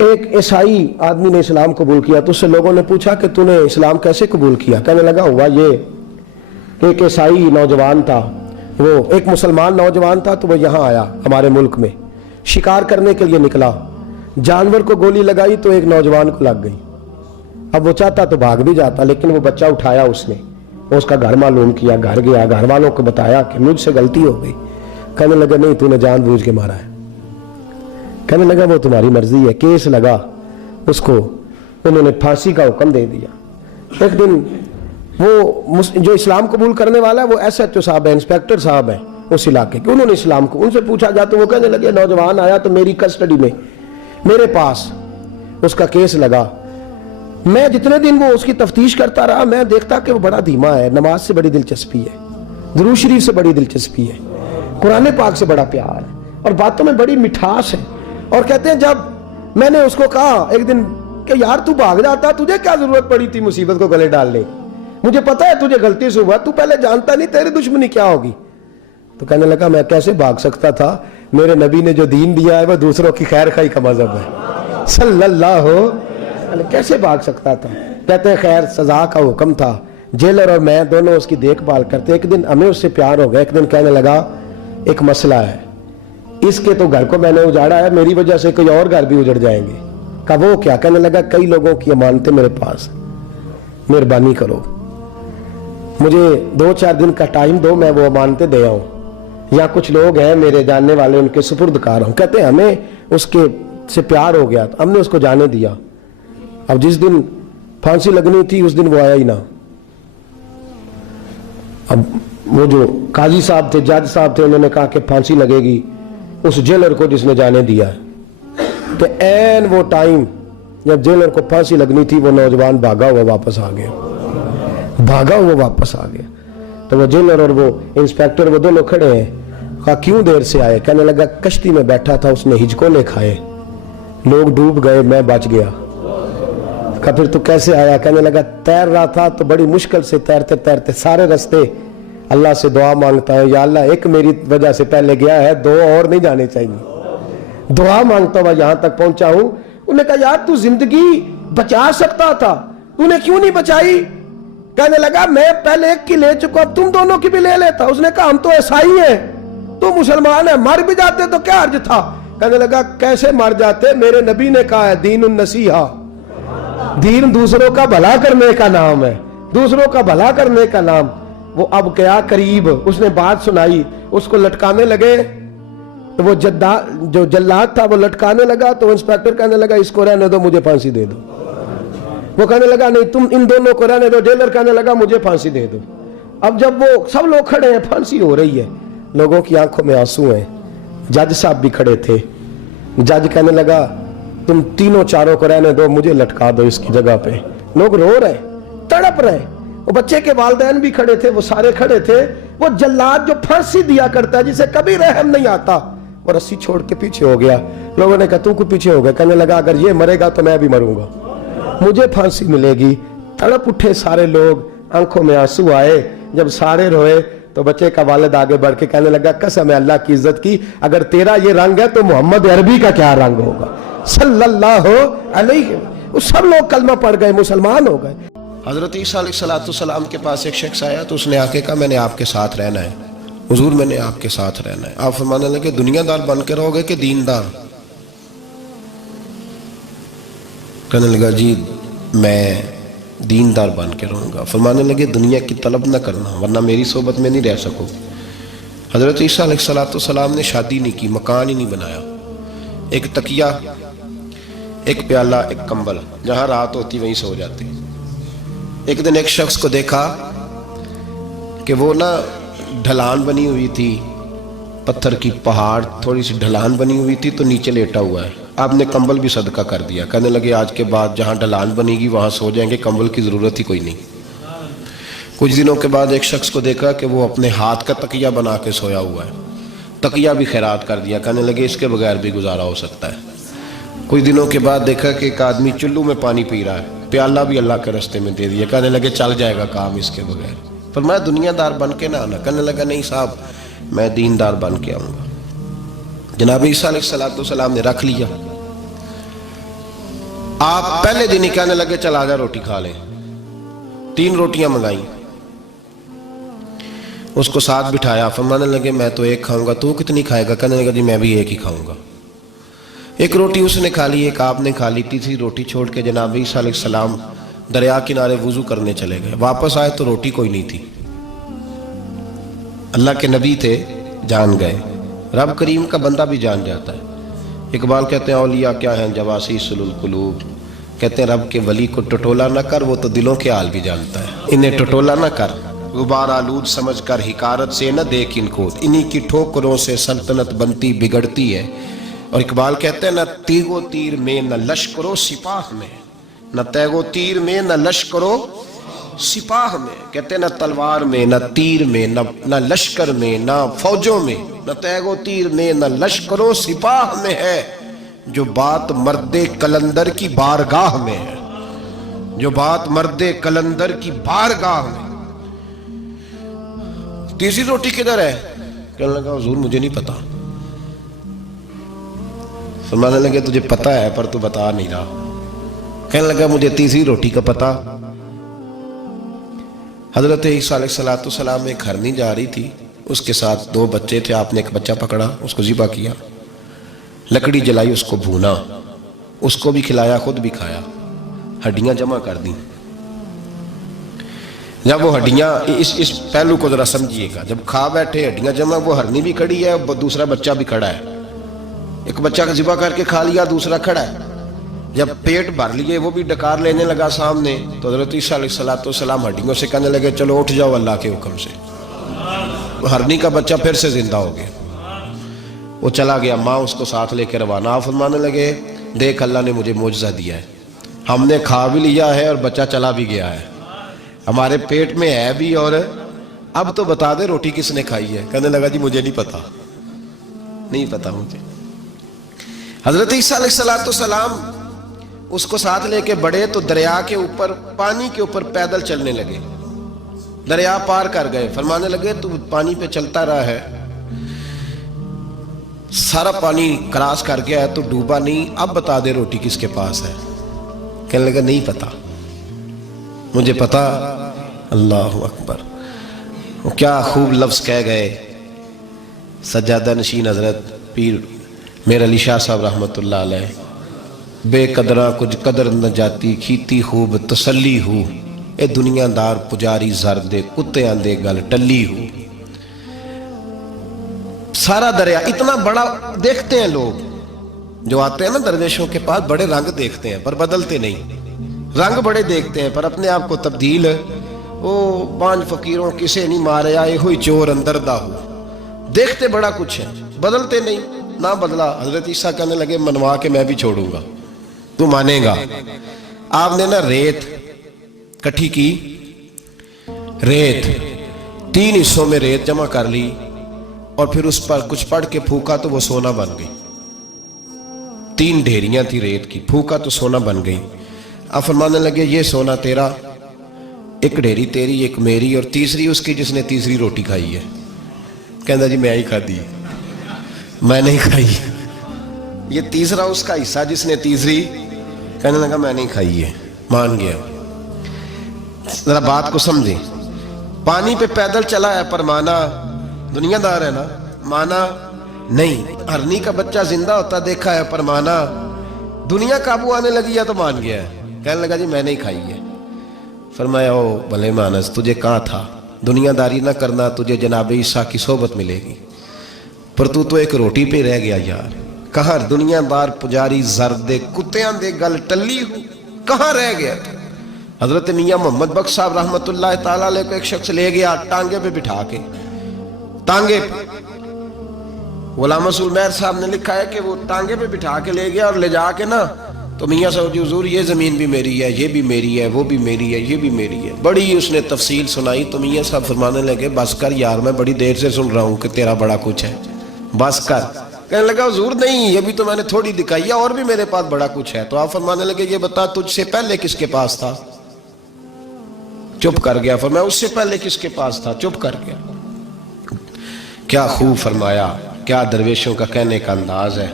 ایک عیسائی آدمی نے اسلام قبول کیا تو اس سے لوگوں نے پوچھا کہ تو نے اسلام کیسے قبول کیا؟ کہنے لگا ہوا یہ کہ ایک عیسائی نوجوان تھا، وہ ایک مسلمان نوجوان تھا تو وہ یہاں آیا ہمارے ملک میں، شکار کرنے کے لیے نکلا، جانور کو گولی لگائی تو ایک نوجوان کو لگ گئی۔ اب وہ چاہتا تو بھاگ بھی جاتا، لیکن وہ بچہ اٹھایا اس نے، اس کا گھر معلوم کیا، گھر گیا، گھر والوں کو بتایا کہ مجھ سے غلطی ہو گئی۔ کہنے لگا نہیں، تو نے جان بوجھ کے مارا ہے۔ کہنے لگا وہ تمہاری مرضی ہے۔ کیس لگا اس کو، انہوں نے پھانسی کا حکم دے دیا۔ ایک دن وہ جو اسلام قبول کرنے والا ہے وہ ایس ایچ او صاحب ہے، انسپیکٹر صاحب ہیں اس علاقے کے، انہوں نے اسلام کو ان سے پوچھا گیا تو وہ کہنے لگے نوجوان آیا تو میری کسٹڈی میں میرے پاس اس کا کیس لگا، میں جتنے دن وہ اس کی تفتیش کرتا رہا میں دیکھتا کہ وہ بڑا دھیما ہے، نماز سے بڑی دلچسپی ہے، درود شریف سے بڑی دلچسپی ہے، قرآن پاک سے بڑا پیار ہے اور باتوں میں بڑی مٹھاس ہے۔ اور کہتے ہیں جب میں نے اس کو کہا ایک دن کہ یار تو بھاگ جاتا، تجھے کیا ضرورت پڑی تھی مصیبت کو گلے ڈالنے، مجھے پتا ہے تجھے غلطی سے ہوا، تو پہلے جانتا نہیں تیری دشمنی کیا ہوگی۔ تو کہنے لگا میں کیسے بھاگ سکتا تھا، میرے نبی نے جو دین دیا ہے وہ دوسروں کی خیر خواہی کا مذہب ہے صلی اللہ علیہ، کیسے بھاگ سکتا تھا؟ کہتے ہیں خیر سزا کا حکم تھا، جیلر اور میں دونوں اس کی دیکھ بھال کرتے، ایک دن ہمیں اس سے پیار ہو گیا، ایک دن کہنے لگا ایک مسئلہ ہے، اس کے تو گھر کو میں نے اجاڑا ہے، میری وجہ سے کوئی اور گھر بھی اجڑ جائیں گے۔ کہا وہ کیا؟ کہنے لگا کئی لوگوں کی امانتیں میرے پاس، مہربانی کرو مجھے 2-4 دن کا ٹائم دو، میں وہ امانتیں دے آؤں، یا کچھ لوگ ہیں میرے جاننے والے ان کے سپرد کار ہوں۔ کہتے ہیں ہمیں اس کے سے پیار ہو گیا، ہم نے اس کو جانے دیا۔ اب جس دن پھانسی لگنی تھی اس دن وہ آیا ہی نہ۔ اب وہ جو قاضی صاحب تھے، جج صاحب تھے، انہوں نے کہا کہ پھانسی لگے گی اس جیلر کو جس نے جانے دیا ہے۔ کہ این وہ ٹائم جب جیلر کو پھانسی لگنی تھی وہ نوجوان بھاگا ہوا واپس آ گیا، بھاگا ہوا واپس آ گیا۔ تو وہ جیلر اور وہ انسپیکٹر وہ دونوں کھڑے ہیں، کہا کیوں دیر سے آئے؟ کہنے لگا کشتی میں بیٹھا تھا، اس نے ہجکولے کھائے، لوگ ڈوب گئے، میں بچ گیا۔ کہا پھر تو کیسے آیا؟ کہنے لگا تیر رہا تھا تو بڑی مشکل سے تیرتے تیرتے سارے رستے اللہ سے دعا مانگتا ہے یا اللہ ایک میری وجہ سے پہلے گیا ہے، 2 اور نہیں جانے چاہیے، دعا مانگتا ہوا یہاں تک پہنچا ہوں۔ انہوں نے کہا یار تو زندگی بچا سکتا تھا، تو نے کیوں نہیں بچائی؟ کہنے لگا میں پہلے ایک کی لے چکا، اب تم دونوں کی بھی لے لیتا۔ اس نے کہا ہم تو عیسائی ہیں، تو مسلمان ہیں، مر بھی جاتے تو کیا حرج تھا؟ کہنے لگا کیسے مر جاتے؟ میرے نبی نے کہا ہے دین النصیحہ، دین دوسروں کا بھلا کرنے کا نام ہے، دوسروں کا بھلا کرنے کا نام۔ وہ اب کیا قریب اس نے بات سنائی، اس کو لٹکانے لگے، تو وہ جو جلاد تھا وہ لٹکانے لگا، تو انسپیکٹر کہنے لگا اس کو رہنے دو، مجھے پھانسی دے دو۔ وہ کہنے لگا نہیں تم ان دونوں کو رہنے دو، جیلر کہنے لگا مجھے پھانسی دے دو۔ اب جب وہ سب لوگ کھڑے ہیں، پھانسی ہو رہی ہے، لوگوں کی آنکھوں میں آنسو ہیں، جج صاحب بھی کھڑے تھے، جج کہنے لگا تم تینوں چاروں کو رہنے دو، مجھے لٹکا دو اس کی جگہ پہ۔ لوگ رو رہے تڑپ رہے، وہ بچے کے والدین بھی کھڑے تھے، وہ سارے کھڑے تھے۔ وہ جلاد جو پھانسی دیا کرتا ہے جسے کبھی رحم نہیں آتا، وہ رسی چھوڑ کے پیچھے ہو گیا۔ لوگوں نے کہا تو کو پیچھے ہو گیا؟ کہنے لگا اگر یہ مرے گا تو میں بھی مروں گا، مجھے پھانسی ملے گی۔ تڑپ اٹھے سارے لوگ، آنکھوں میں آنسو آئے۔ جب سارے روئے تو بچے کا والد آگے بڑھ کے کہنے لگا قسم ہے اللہ کی عزت کی، اگر تیرا یہ رنگ ہے تو محمد عربی کا کیا رنگ ہوگا صلی اللہ علیہ۔ وہ سب لوگ کلمہ پڑھ گئے، مسلمان ہو گئے۔ حضرت عیسیٰ علیہ السلام کے پاس ایک شخص آیا تو اس نے آ کے کہا میں نے آپ کے ساتھ رہنا ہے حضور، میں نے آپ کے ساتھ رہنا ہے۔ آپ فرمانے لگے دنیا دار بن کے رہو گے کہ دیندار؟ کہنے لگا جی میں دیندار بن کے رہوں گا۔ فرمانے لگے دنیا کی طلب نہ کرنا ورنہ میری صحبت میں نہیں رہ سکو۔ حضرت عیسیٰ علیہ السلام نے شادی نہیں کی، مکان ہی نہیں بنایا، ایک تکیہ، ایک پیالہ، ایک کمبل، جہاں رات ہوتی وہیں سو جاتے۔ ایک دن ایک شخص کو دیکھا کہ وہ ڈھلان بنی ہوئی تھی، پتھر کی پہاڑ تھوڑی سی ڈھلان بنی ہوئی تھی تو نیچے لیٹا ہوا ہے۔ آپ نے کمبل بھی صدقہ کر دیا، کہنے لگے آج کے بعد جہاں ڈھلان بنے گی وہاں سو جائیں گے، کمبل کی ضرورت ہی کوئی نہیں۔ کچھ دنوں کے بعد ایک شخص کو دیکھا کہ وہ اپنے ہاتھ کا تکیہ بنا کے سویا ہوا ہے، تکیہ بھی خیرات کر دیا، کہنے لگے اس کے بغیر بھی گزارا ہو سکتا ہے۔ کچھ دنوں کے بعد دیکھا کہ ایک آدمی چلو میں پانی پی رہا ہے، پیالہ بھی اللہ کے راستے میں دے دیا، کہنے لگے چل جائے گا کام اس کے بغیر۔ پر میں دنیا دار بن کے نہ آنا، کہنے لگا نہیں صاحب میں دیندار بن کے آؤں گا۔ جناب عیسیٰ علیہ السلام نے رکھ لیا، آپ پہلے دن ہی کہنے لگے چل آجا روٹی کھا لیں. 3 روٹیاں منگائیں, اس کو ساتھ بٹھایا, فرمانے لگے میں تو 1 کھاؤں گا, تو کتنی کھائے گا؟ کہنے لگا جی میں بھی 1 ہی کھاؤں گا. 1 روٹی اس نے کھا لی, 1 آپ نے کھا لی. تیسری روٹی چھوڑ کے جناب عیسیٰ علیہ السلام دریا کنارے وضو کرنے چلے گئے. واپس آئے تو روٹی کوئی نہیں تھی. اللہ کے نبی تھے, جان گئے. رب کریم کا بندہ بھی جان جاتا ہے. اقبال کہتے ہیں اولیاء کیا ہیں جواسیس القلوب, کہتے ہیں رب کے ولی کو ٹٹولا نہ کر, وہ تو دلوں کے حال بھی جانتا ہے. انہیں ٹٹولا نہ کر, غبار آلود سمجھ کر حکارت سے نہ دیکھ ان کو, انہی کی ٹھوکروں سے سلطنت بنتی بگڑتی ہے. اور اقبال کہتے ہیں نہ تیغ و تیر میں نہ لشکر و سپاہ میں, نہ تیغ و تیر میں نہ لشکر و سپاہ میں. کہتے ہیں نہ تلوار میں نہ تیر میں نہ لشکر میں نہ فوجوں میں, نہ تیغ و تیر میں نہ لشکر و سپاہ میں ہے جو بات مرد کلندر کی بارگاہ میں ہے, جو بات مرد کلندر کی بارگاہ میں. تیسری روٹی کدھر ہے؟ کہنے لگا حضور مجھے نہیں پتا. فرمانے لگے تجھے پتا ہے پر تو بتا نہیں رہا. کہنے لگا مجھے تیسری روٹی کا پتا. حضرت عیسیٰ علیہ السلام ایک ہرنی جا رہی تھی, اس کے ساتھ 2 بچے تھے. آپ نے ایک بچہ پکڑا, اس کو ذبح کیا, لکڑی جلائی, اس کو بھونا, اس کو بھی کھلایا, خود بھی کھایا, ہڈیاں جمع کر دیں. جب وہ ہڈیاں, اس پہلو کو ذرا سمجھیے گا, جب کھا بیٹھے ہڈیاں جمع, وہ ہرنی بھی کھڑی ہے, دوسرا بچہ بھی کھڑا ہے. ایک بچہ کا ذبح کر کے کھا لیا, دوسرا کھڑا ہے. جب پیٹ بھر لیے, وہ بھی ڈکار لینے لگا سامنے, تو حضرت عیسیٰ علیہ السلام ہڈیوں سے کہنے لگے چلو اٹھ جاؤ اللہ کے حکم سے. ہرنی کا بچہ پھر سے زندہ ہو گیا. وہ چلا گیا, ماں اس کو ساتھ لے کے روانہ. آپ فرمانے لگے دیکھ اللہ نے مجھے معجزہ دیا ہے, ہم نے کھا بھی لیا ہے اور بچہ چلا بھی گیا ہے, ہمارے پیٹ میں ہے بھی, اور اب تو بتا دے روٹی کس نے کھائی ہے. کہنے لگا جی مجھے نہیں پتا, نہیں پتا مجھے. حضرت عیسیٰ علیہ السلام اس کو ساتھ لے کے بڑھے تو دریا کے اوپر, پانی کے اوپر پیدل چلنے لگے. دریا پار کر گئے. فرمانے لگے تو پانی پہ چلتا رہا ہے, سارا پانی کراس کر گیا ہے تو ڈوبا نہیں, اب بتا دے روٹی کس کے پاس ہے. کہنے لگا نہیں پتا, مجھے پتا. اللہ اکبر, وہ کیا خوب لفظ کہہ گئے سجادہ نشین حضرت پیر میر علی شاہ صاحب رحمت اللہ علیہ. بے قدرہ کچھ قدر نہ جاتی, کھیتی خوب تسلی ہو, اے دنیا دار پجاری زردے کتے آندے گل ٹلی ہو. سارا دریا اتنا بڑا دیکھتے ہیں لوگ جو آتے ہیں نا درویشوں کے پاس, بڑے رنگ دیکھتے ہیں پر بدلتے نہیں. رنگ بڑے دیکھتے ہیں پر اپنے آپ کو تبدیل, وہ 5 فقیروں کسے نہیں مارے آئے ہوئی چور اندر دا ہو. دیکھتے بڑا کچھ ہے, بدلتے نہیں. نہ بدلا. حضرت عیسیٰ کہنے لگے منوا کے میں بھی چھوڑوں گا, تو مانے گا. آپ نے نا ریت کٹھی کی, ریت 3 حصوں میں ریت جمع کر لی, اور پھر اس پر کچھ پڑھ کے پھونکا تو وہ سونا بن گئی. 3 ڈھیریاں تھی ریت کی, پھونکا تو سونا بن گئی. آپ فرمانے لگے یہ سونا تیرا, 1 ڈھیری تیری, 1 میری, اور تیسری اس کی جس نے تیسری روٹی کھائی ہے. کہنا جی میں ہی کھا دی, میں نہیں کھائی. یہ تیسرا اس کا حصہ جس نے تیسری, کہنے لگا میں نہیں کھائی ہے, مان گیا. ذرا بات کو سمجھیں. پانی پہ پیدل چلا ہے پر مانا, دنیا دار ہے نا, مانا نہیں. ہرنی کا بچہ زندہ ہوتا دیکھا ہے پر مانا. دنیا قابو آنے لگی ہے تو مان گیا ہے. کہنے لگا جی میں نہیں کھائی ہے. فرمایا او بھلے مانس, تجھے کہاں تھا, دنیا داری نہ کرنا, تجھے جناب عیسیٰ کی صحبت ملے گی. پر تو ایک روٹی پہ رہ گیا یار. کہاں دنیا دار پجاری زردے کتیاں دے گل ٹلی ہو, کہاں رہ گیا. حضرت میاں محمد بخش صاحب رحمت اللہ تعالیٰ علیہ کو ایک شخص لے گیا ٹانگے پہ بٹھا کے, ٹانگے پہ. غلام رسول مہر صاحب نے لکھا ہے کہ وہ ٹانگے پہ بٹھا کے لے گیا, اور لے جا کے نا تو میاں صاحب جی حضور یہ زمین بھی میری ہے, یہ بھی میری ہے, وہ بھی میری ہے, یہ بھی میری ہے. بڑی اس نے تفصیل سنائی. تو میاں صاحب فرمانے لگے بس کر یار, میں بڑی دیر سے سن رہا ہوں کہ تیرا بڑا کچھ ہے, بس کر. کہنے لگا حضور نہیں, یہ بھی تو میں نے تھوڑی دکھائی ہے, اور بھی میرے پاس بڑا کچھ ہے. تو آپ فرمانے لگے یہ بتا تجھ سے پہلے کس کے پاس تھا. چپ کر گیا. فرمایا اس سے پہلے کس کے پاس تھا. چپ کر گیا. کیا خوب فرمایا, کیا درویشوں کا کہنے کا انداز ہے.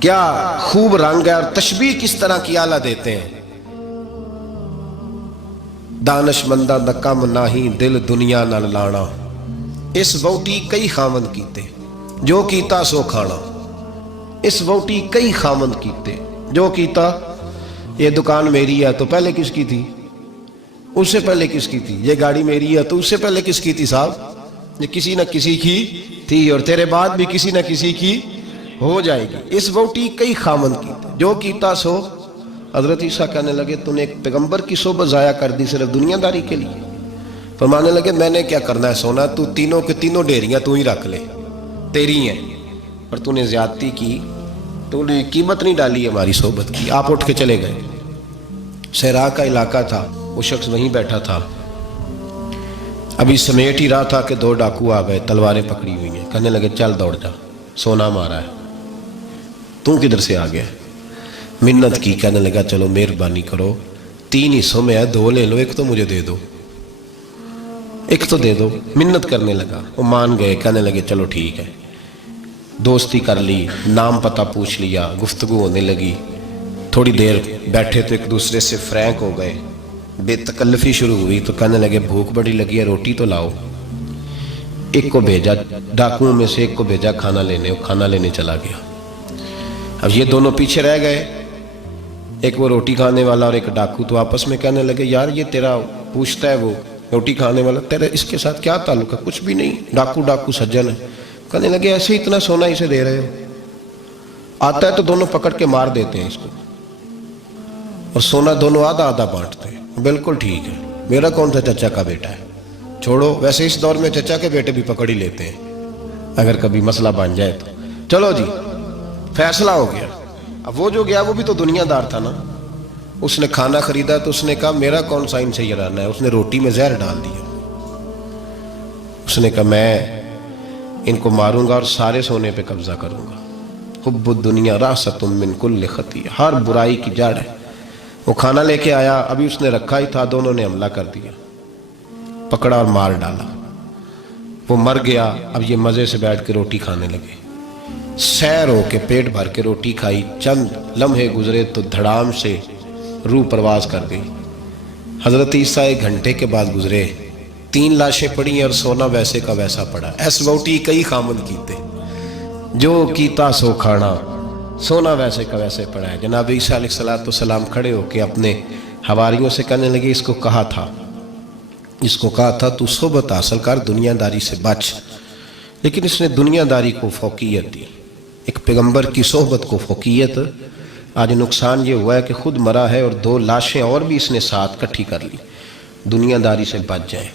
کیا خوب رنگ ہے، اور تشبیہ کس طرح کی اعلیٰ دیتے ہیں. دانش مندہ دا کم ناہی دل دنیا نال لانا، اس ووٹی کئی خامند کیتے جو کیتا سو کھانا. اس ووٹی کئی خامند کیتے جو کیتا. یہ دکان میری ہے تو پہلے کس کی تھی؟ اس سے پہلے کس کی تھی؟ یہ گاڑی میری ہے تو اس سے پہلے کس کی تھی صاحب؟ یہ کسی نہ کسی کی تھی، اور تیرے بعد بھی کسی نہ کسی کی ہو جائے گی. اس ووٹی کئی خامند کیتے جو کیتا سو. حضرت عیسیٰ کہنے لگے تو نے ایک پیغمبر کی صحبت ضائع کر دی صرف دنیا داری کے لیے. فرمانے لگے میں نے کیا کرنا ہے سونا، تو تینوں کے تینوں ڈیریاں تو ہی رکھ لے، تیری ہیں. اور تو نے زیادتی کی، تو نے قیمت نہیں ڈالی ہماری صحبت کی. آپ اٹھ کے چلے گئے. صحرا کا علاقہ تھا، وہ شخص وہیں بیٹھا تھا. ابھی سمیٹ ہی رہا تھا کہ 2 ڈاکو آ گئے، تلواریں پکڑی ہوئی ہیں. کہنے لگے چل دوڑ جا، سونا مارا ہے. تو کدھر سے آ گیا؟ منت کی. کہنے لگا چلو مہربانی کرو، 3 حصوں میں ہے، 2 لے لو، ایک تو مجھے دے دو، ایک تو دے دو. منت کرنے لگا. وہ مان گئے. کہنے لگے چلو ٹھیک ہے. دوستی کر لی، نام پتہ پوچھ لیا، گفتگو ہونے لگی. تھوڑی دیر بیٹھے تو ایک دوسرے سے فرینک ہو گئے، بے تکلفی شروع ہوئی. تو کہنے لگے بھوک بڑی لگی ہے، روٹی تو لاؤ. ایک کو بھیجا، ڈاکوؤں میں سے ایک کو بھیجا کھانا لینے. وہ کھانا لینے چلا گیا. اب یہ دونوں پیچھے رہ گئے، ایک وہ روٹی کھانے والا اور ایک ڈاکو. تو آپس میں کہنے لگے یار یہ تیرا پوچھتا ہے وہ روٹی کھانے والا، تیرا اس کے ساتھ کیا تعلق ہے؟ کچھ بھی نہیں، ڈاکو سجن ہے. کہنے لگے ایسے اتنا سونا اسے دے رہے ہو، آتا ہے تو دونوں پکڑ کے مار دیتے ہیں اس کو، اور سونا دونوں آدھا آدھا بانٹتے ہیں. بالکل ٹھیک ہے، میرا کون سا چچا کا بیٹا ہے، چھوڑو. ویسے اس دور میں چچا کے بیٹے بھی پکڑ ہی لیتے ہیں اگر کبھی مسئلہ بن جائے تو. چلو جی فیصلہ ہو گیا. اب وہ جو گیا وہ بھی تو دنیا دار تھا نا. اس نے کھانا خریدا تو اس نے کہا میرا کون سا ان سے یرانا ہے. اس نے روٹی میں زہر ڈال دیا. اس نے کہا میں ان کو ماروں گا اور سارے سونے پہ قبضہ کروں گا. حب الدنیا راست من کل خطیہ، ہر برائی کی جڑ ہے. وہ کھانا لے کے آیا، ابھی اس نے رکھا ہی تھا، دونوں نے حملہ کر دیا، پکڑا اور مار ڈالا. وہ مر گیا. اب یہ مزے سے بیٹھ کے روٹی کھانے لگے. سیر ہو کے پیٹ بھر کے روٹی کھائی. چند لمحے گزرے تو دھڑام سے روح پرواز کر گئی. حضرت عیسیٰ 1 گھنٹے کے بعد گزرے. 3 لاشیں پڑی ہیں اور سونا ویسے کا ویسا پڑا. ایس ووٹی کئی خامند کیتے جو کیتا سو کھانا، سونا ویسے کا ویسے پڑا ہے. جناب عیسیٰ علیہ السلام کھڑے ہو کے اپنے حواریوں سے کہنے لگے اس کو کہا تھا تو صحبت حاصل کر، دنیا داری سے بچ. لیکن اس نے دنیا داری کو فوقیت دی، ایک پیغمبر کی صحبت کو فوقیت. آج نقصان یہ ہوا ہے کہ خود مرا ہے اور 2 لاشیں اور بھی اس نے ساتھ کٹھی کر لی. دنیا داری سے بچ جائیں.